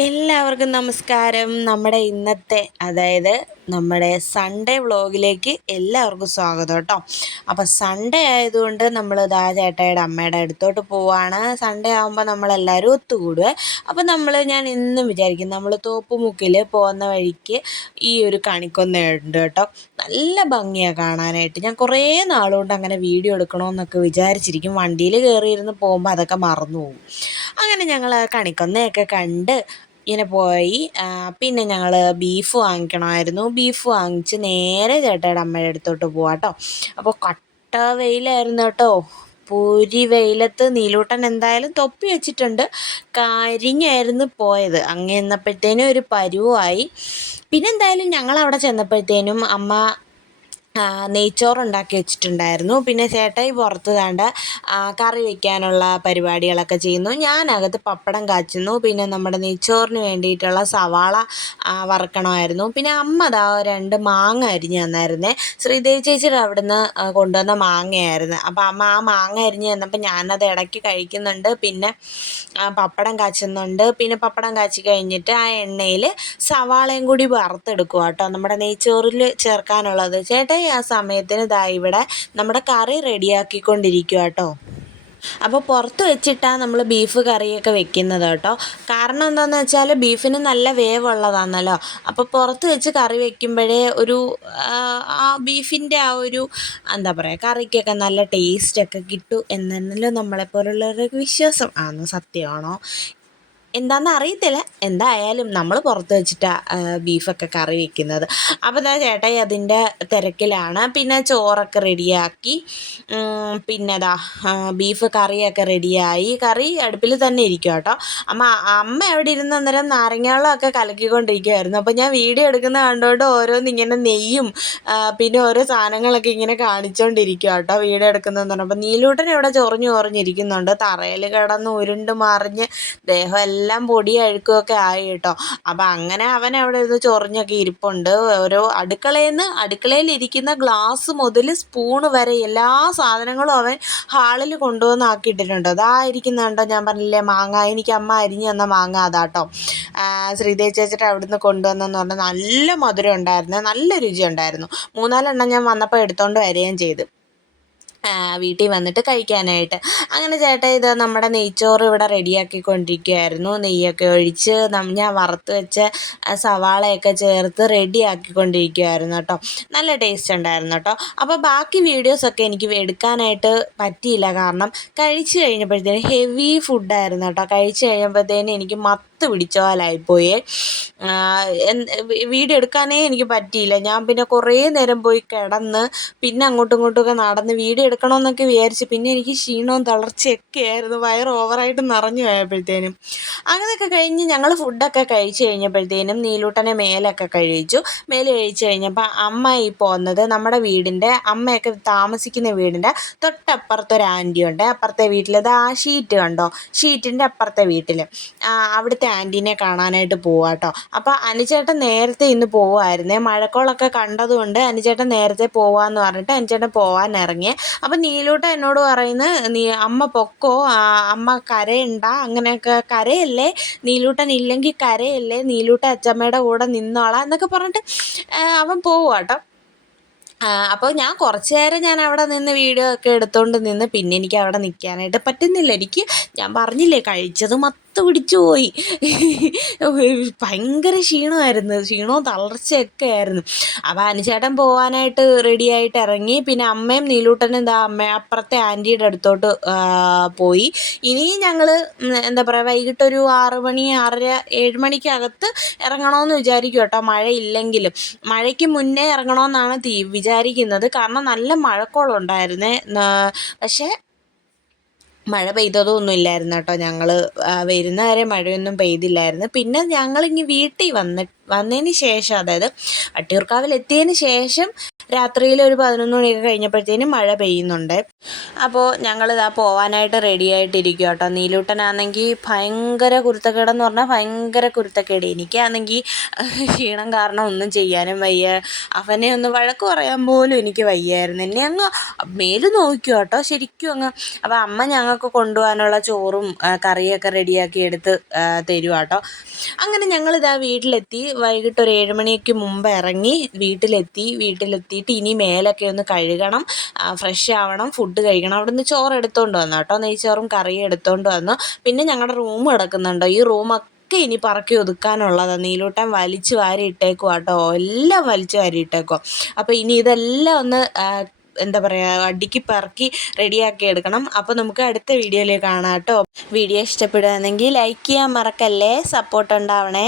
എല്ലാവർക്കും നമസ്കാരം. നമ്മുടെ ഇന്നത്തെ അതായത് നമ്മുടെ സൺഡേ വ്ളോഗിലേക്ക് എല്ലാവർക്കും സ്വാഗതം കേട്ടോ. അപ്പോൾ സൺഡേ ആയതുകൊണ്ട് നമ്മൾ ദാ ചേട്ടായുടെ അമ്മയുടെ അടുത്തോട്ട് പോവാണ്. സൺഡേ ആകുമ്പോൾ നമ്മളെല്ലാവരും ഒത്തുകൂടുക അപ്പോൾ നമ്മൾ ഞാൻ ഇന്നും വിചാരിക്കും നമ്മൾ തോപ്പുമുക്കിൽ പോകുന്ന വഴിക്ക് ഈ ഒരു കണിക്കൊന്നയുണ്ട് കേട്ടോ. നല്ല ഭംഗിയാണ് കാണാനായിട്ട്. ഞാൻ കുറേ നാളുകൊണ്ട് അങ്ങനെ വീഡിയോ എടുക്കണമെന്നൊക്കെ വിചാരിച്ചിരിക്കും. വണ്ടിയിൽ കയറിയിരുന്ന് പോകുമ്പോൾ അതൊക്കെ മറന്നു പോകും അങ്ങനെ ഞങ്ങൾ ആ കണിക്കൊന്നയൊക്കെ കണ്ട് ഇങ്ങനെ പോയി. പിന്നെ ഞങ്ങൾ ബീഫ് വാങ്ങിക്കണമായിരുന്നു. ബീഫ് വാങ്ങിച്ച് നേരെ ചേട്ടയുടെ അമ്മയുടെ അടുത്തോട്ട് പോവാം കേട്ടോ അപ്പോൾ കട്ട വെയിലായിരുന്നു കേട്ടോ. പൂരി വെയിലത്ത് നീലൂട്ടൻ എന്തായാലും തൊപ്പി വെച്ചിട്ടുണ്ട്. കരിഞ്ഞായിരുന്നു പോയത്. അങ്ങ് ചെന്നപ്പോഴത്തേനും ഒരു പരുവായി. പിന്നെന്തായാലും ഞങ്ങൾ അവിടെ ചെന്നപ്പോഴത്തേനും അമ്മ നെയ്ച്ചോറുണ്ടാക്കി വെച്ചിട്ടുണ്ടായിരുന്നു. പിന്നെ ചേട്ടായി പുറത്ത് താണ്ട് കറി വയ്ക്കാനുള്ള പരിപാടികളൊക്കെ ചെയ്യുന്നു. ഞാനകത്ത് പപ്പടം കാച്ചുന്നു. പിന്നെ നമ്മുടെ നെയ്ച്ചോറിന് വേണ്ടിയിട്ടുള്ള സവാള വറക്കണമായിരുന്നു. പിന്നെ അമ്മ അതാ രണ്ട് മാങ്ങ അരിഞ്ഞ് തന്നായിരുന്നേ. ശ്രീദേവി ചേച്ചിയുടെ അവിടുന്ന് കൊണ്ടുവന്ന മാങ്ങയായിരുന്നു. അപ്പോൾ അമ്മ ആ മാങ്ങ അരിഞ്ഞ് തന്നപ്പോൾ ഞാനത് ഇടയ്ക്ക് കഴിക്കുന്നുണ്ട്. പിന്നെ പപ്പടം കാച്ചുന്നുണ്ട്. പിന്നെ പപ്പടം കാച്ചി കഴിഞ്ഞിട്ട് ആ എണ്ണയിൽ സവാളയും കൂടി വറുത്തെടുക്കുക കേട്ടോ നമ്മുടെ നെയ്ച്ചോറിൽ ചേർക്കാനുള്ളത്. ചേട്ടാ ആ സമയത്തിന് ദാ ഇവിടെ നമ്മുടെ കറി റെഡിയാക്കിക്കൊണ്ടിരിക്കുക കേട്ടോ അപ്പോൾ പുറത്ത് വെച്ചിട്ടാണ് നമ്മൾ ബീഫ് കറിയൊക്കെ വെക്കുന്നത് കേട്ടോ. കാരണം എന്താണെന്ന് വെച്ചാൽ ബീഫിന് നല്ല വേവുള്ളതാണല്ലോ. അപ്പോൾ പുറത്ത് വെച്ച് കറി വെക്കുമ്പോഴേ ഒരു ആ ബീഫിന്റെ ആ ഒരു എന്താ പറയുക കറിക്കൊക്കെ നല്ല ടേസ്റ്റൊക്കെ കിട്ടും എന്നല്ലോ നമ്മളെപ്പോലുള്ളവരുടെ വിശ്വാസം. ആണോ സത്യമാണോ? എന്താണെന്ന് അറിയത്തില്ല. എന്തായാലും നമ്മൾ പുറത്ത് വെച്ചിട്ടാണ് ബീഫൊക്കെ കറി വെക്കുന്നത്. അപ്പോൾ ഞാൻ ചേട്ടായി അതിന്റെ തിരക്കിലാണ്. പിന്നെ ചോറൊക്കെ റെഡിയാക്കി. പിന്നെ അതാ ബീഫ് കറിയൊക്കെ റെഡിയായി. കറി അടുപ്പിൽ തന്നെ ഇരിക്കും കേട്ടോ അമ്മ അമ്മ എവിടെ ഇരുന്ന് അന്നേരം നാരങ്ങാവെള്ളമൊക്കെ കലക്കിക്കൊണ്ടിരിക്കുമായിരുന്നു അപ്പോൾ ഞാൻ വീഡിയോ എടുക്കുന്ന കണ്ടുകൊണ്ട് ഓരോന്ന് ഇങ്ങനെ നെയ്യും പിന്നെ ഓരോ സാധനങ്ങളൊക്കെ ഇങ്ങനെ കാണിച്ചുകൊണ്ടിരിക്കും കേട്ടോ വീഡിയോ എടുക്കുന്നതെന്ന് പറഞ്ഞപ്പോൾ നീലൂട്ടൻ ഇവിടെ ചൊറിഞ്ഞു ചൊറിഞ്ഞിരിക്കുന്നുണ്ട്. തറയിൽ കിടന്ന് ഉരുണ്ട് മറിഞ്ഞ് ദേഹം എല്ലാം പൊടി അഴുക്കുമൊക്കെ ആയി കേട്ടോ. അപ്പം അങ്ങനെ അവൻ അവിടെ ഇരുന്ന് ചൊറിഞ്ഞൊക്കെ ഇരിപ്പുണ്ട്. ഓരോ അടുക്കളയിൽ നിന്ന് അടുക്കളയിൽ ഇരിക്കുന്ന ഗ്ലാസ് മുതൽ സ്പൂൺ വരെ എല്ലാ സാധനങ്ങളും അവൻ ഹാളിൽ കൊണ്ടുവന്ന് ആക്കിയിട്ടിട്ടുണ്ട്. അതായിരിക്കുന്നുണ്ടോ ഞാൻ പറഞ്ഞില്ലേ മാങ്ങ. എനിക്ക് അമ്മ അരിഞ്ഞു തന്ന മാങ്ങ അതാട്ടോ. ശ്രീദേവി ചേച്ചിട്ട് അവിടുന്ന് കൊണ്ടുവന്നെന്ന് പറഞ്ഞാൽ നല്ല മധുരം ഉണ്ടായിരുന്നു. നല്ല രുചി ഉണ്ടായിരുന്നു മൂന്നാലെണ്ണം ഞാൻ വന്നപ്പോൾ എടുത്തുകൊണ്ട് വരികയും ചെയ്തു. വീട്ടിൽ വന്നിട്ട് കഴിക്കാനായിട്ട്. അങ്ങനെ ചേട്ടാ ഇത് നമ്മുടെ നെയ്ച്ചോറ് ഇവിടെ റെഡിയാക്കിക്കൊണ്ടിരിക്കുകയായിരുന്നു നെയ്യൊക്കെ ഒഴിച്ച് ഞാൻ വറുത്ത് വെച്ച സവാളയൊക്കെ ചേർത്ത് റെഡിയാക്കിക്കൊണ്ടിരിക്കുകയായിരുന്നു കേട്ടോ. നല്ല ടേസ്റ്റ് ഉണ്ടായിരുന്നു കേട്ടോ. അപ്പോൾ ബാക്കി വീഡിയോസൊക്കെ എനിക്ക് എടുക്കാനായിട്ട് പറ്റിയില്ല. കാരണം കഴിച്ച് കഴിഞ്ഞപ്പോഴത്തേനും ഹെവി ഫുഡായിരുന്നു കേട്ടോ. കഴിച്ച് കഴിയുമ്പോഴത്തേനും എനിക്ക് മത്ത് പിടിച്ച പോലായിപ്പോയേ വീഡിയോ എടുക്കാനേ എനിക്ക് പറ്റിയില്ല. ഞാൻ പിന്നെ കുറേ നേരം പോയി കിടന്ന് പിന്നെ അങ്ങോട്ടും ഇങ്ങോട്ടുമൊക്കെ നടന്ന് വീഡിയോ എടുക്കണമെന്നൊക്കെ വിചാരിച്ച് പിന്നെ എനിക്ക് ക്ഷീണവും തളർച്ചയൊക്കെ ആയിരുന്നു. വയർ ഓവറായിട്ട് നിറഞ്ഞു പോയപ്പോഴത്തേനും. അങ്ങനെയൊക്കെ കഴിഞ്ഞ് ഞങ്ങൾ ഫുഡൊക്കെ കഴിച്ച് കഴിഞ്ഞപ്പോഴത്തേനും നീലൂട്ടനെ മേലൊക്കെ കഴിച്ചു. മേലെ കഴിച്ച് കഴിഞ്ഞപ്പോൾ അമ്മ ഈ പോകുന്നത് നമ്മുടെ വീടിന്റെ അമ്മയൊക്കെ താമസിക്കുന്ന വീടിന്റെ തൊട്ടപ്പുറത്തൊരു ആന്റി ഉണ്ട് അപ്പുറത്തെ വീട്ടിൽ ആ ഷീറ്റ് കണ്ടോ? ഷീറ്റിന്റെ അപ്പുറത്തെ വീട്ടിൽ അവിടുത്തെ ആന്റീനെ കാണാനായിട്ട് പോവാം കേട്ടോ അപ്പോൾ അനുചേട്ടൻ നേരത്തെ ഇന്ന് പോവായിരുന്നേ. മഴക്കോളൊക്കെ കണ്ടതുകൊണ്ട് അനുചേട്ടൻ നേരത്തെ പോവാന്ന് പറഞ്ഞിട്ട് അനുചേട്ടൻ പോവാൻ ഇറങ്ങി. അപ്പം നീലൂട്ട എന്നോട് പറയുന്നത് നീ അമ്മ പൊക്കോ? അമ്മ കരയണ്ട. അങ്ങനെയൊക്കെ കരയല്ലേ? നീലൂട്ടൻ ഇല്ലെങ്കിൽ കരയല്ലേ? നീലൂട്ട അച്ചമ്മയുടെ കൂടെ നിന്നോളാം. എന്നൊക്കെ പറഞ്ഞിട്ട് അവൻ പോവാട്ടോ. അപ്പോൾ ഞാൻ കുറച്ച് നേരം ഞാൻ അവിടെ നിന്ന് വീഡിയോ ഒക്കെ എടുത്തുകൊണ്ട് നിന്ന് പിന്നെ എനിക്ക് അവിടെ നിൽക്കാനായിട്ട് പറ്റുന്നില്ല. എനിക്ക് ഞാൻ പറഞ്ഞില്ലേ കഴിച്ചത് മത്ത് പിടിച്ചു പോയി. ഭയങ്കര ക്ഷീണമായിരുന്നു. ക്ഷീണവും തളർച്ചയൊക്കെ ആയിരുന്നു. അപ്പോൾ അനുചേട്ടൻ പോകാനായിട്ട് റെഡിയായിട്ട് ഇറങ്ങി. പിന്നെ അമ്മയും നീലൂട്ടനും എന്താ അമ്മ അപ്പുറത്തെ ആന്റിയുടെ അടുത്തോട്ട് പോയി. ഇനിയും ഞങ്ങൾ എന്താ പറയുക വൈകിട്ടൊരു ആറ് മണി ആറര ഏഴ് മണിക്കകത്ത് ഇറങ്ങണമെന്ന് വിചാരിക്കും കേട്ടോ. മഴയില്ലെങ്കിലും മഴയ്ക്ക് മുന്നേ ഇറങ്ങണമെന്നാണ് തീ വിചാരിക്കുന്നത്. കാരണം നല്ല മഴക്കോളുണ്ടായിരുന്നേ പക്ഷേ മഴ പെയ്തതൊന്നും ഇല്ലായിരുന്നു കേട്ടോ. ഞങ്ങൾ വരുന്ന വരെ മഴയൊന്നും പെയ്തില്ലായിരുന്നു. പിന്നെ ഞങ്ങളിങ്ങ് വീട്ടിൽ വന്ന് വന്നതിന് ശേഷം അതായത് വട്ടിയൂർക്കാവിൽ എത്തിയതിന് ശേഷം രാത്രിയിൽ ഒരു പതിനൊന്ന് മണിയൊക്കെ കഴിഞ്ഞപ്പോഴത്തേനും മഴ പെയ്യുന്നുണ്ട്. അപ്പോൾ ഞങ്ങളിതാ പോവാനായിട്ട് റെഡി ആയിട്ടിരിക്കും കേട്ടോ. നീലൂട്ടനാണെങ്കിൽ ഭയങ്കര കുരുത്തക്കേടെന്ന് പറഞ്ഞാൽ ഭയങ്കര കുരുത്തക്കേട്. എനിക്കാണെങ്കിൽ ക്ഷീണം കാരണം ഒന്നും ചെയ്യാനും വയ്യ. അവനെ ഒന്ന് വഴക്ക് പറയാൻ പോലും എനിക്ക് വയ്യായിരുന്നു. എന്നെ അങ്ങ് മേൽ നോക്കും കേട്ടോ ശരിക്കും അങ്ങ്. അപ്പോൾ അമ്മ ഞങ്ങൾക്ക് കൊണ്ടുപോകാനുള്ള ചോറും കറിയൊക്കെ റെഡിയാക്കി എടുത്ത് തരും കേട്ടോ. അങ്ങനെ ഞങ്ങളിതാ വീട്ടിലെത്തി. വൈകിട്ട് ഒരു ഏഴ് മണിക്ക് മുമ്പ് ഇറങ്ങി വീട്ടിലെത്തി. വീട്ടിലെത്തിയിട്ട് ഇനി മേലൊക്കെ ഒന്ന് കഴുകണം ഫ്രഷ് ആവണം ഫുഡ് കഴിക്കണം. അവിടെ നിന്ന് ചോറ് എടുത്തുകൊണ്ട് വന്നു കേട്ടോ. നെയ്ച്ചോറും കറിയും എടുത്തുകൊണ്ട് വന്നു. പിന്നെ ഞങ്ങളുടെ റൂം കിടക്കുന്നുണ്ടോ. ഈ റൂമൊക്കെ ഒക്കെ ഇനി പറക്കി ഒതുക്കാനുള്ളതാണ് നീലൂട്ടൻ വലിച്ചു വാരി ഇട്ടേക്കുക കേട്ടോ. എല്ലാം വലിച്ചു വാരി ഇട്ടേക്കുക അപ്പോൾ ഇനി ഇതെല്ലാം ഒന്ന് എന്താ പറയുക അടിക്കി പറക്കി റെഡിയാക്കി എടുക്കണം. അപ്പോൾ നമുക്ക് അടുത്ത വീഡിയോയിൽ കാണാം കേട്ടോ. വീഡിയോ ഇഷ്ടപ്പെടുകയാണെങ്കിൽ ലൈക്ക് ചെയ്യാൻ മറക്കല്ലേ? സപ്പോർട്ട് ഉണ്ടാവണേ.